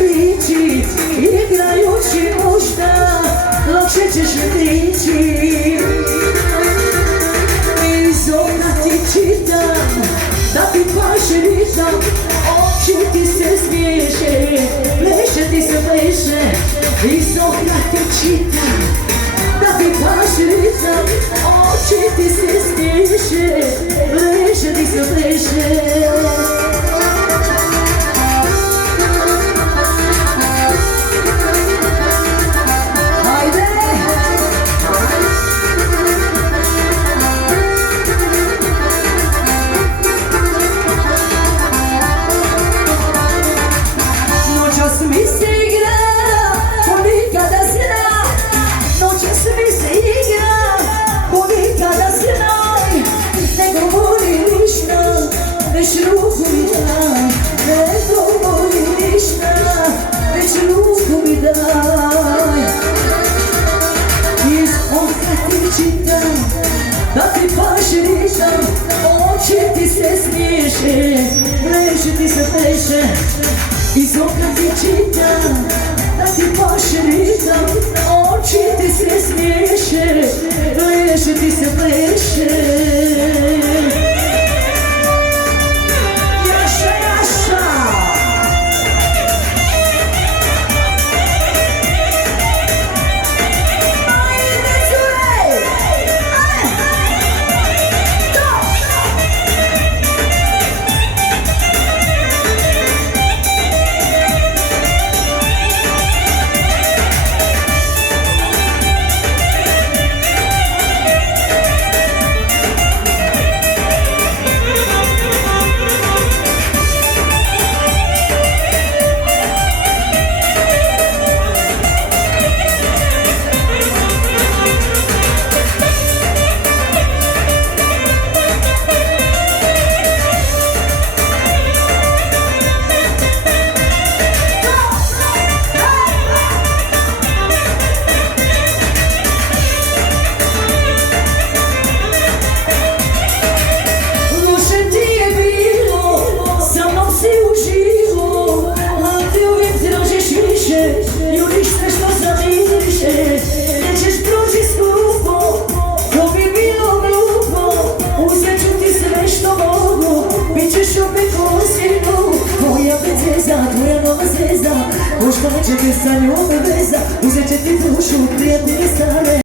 bići, igrajući možda, lakše ćeš dići. Iz okna ti čitam, da ti paše ritam, oči ti se smiješe, pleše ti se pleše. Iz okna ti čitam, da ti paše ritam, oči ti se smiješe, pleše ti se pleše. Mi se igra, ko nikada zna. Noćas mi se igra, ko nikada zna. Ne govori ništa, već ruku mi daj. Ne govori ništa, već ruku mi daj. Iz okna ti čitam, da ti paše ritam, oči ti se smiješe, pleše ti se pleše. Iz okna ti čitam, da ti paše ritam, oči ti se smiješe, pleše ti se pleše. Jaša, jaša! Ajde, cure! Tvoja nova zvezda, možda će te sa njom veza, uzet će ti dušu, prijatelje stare.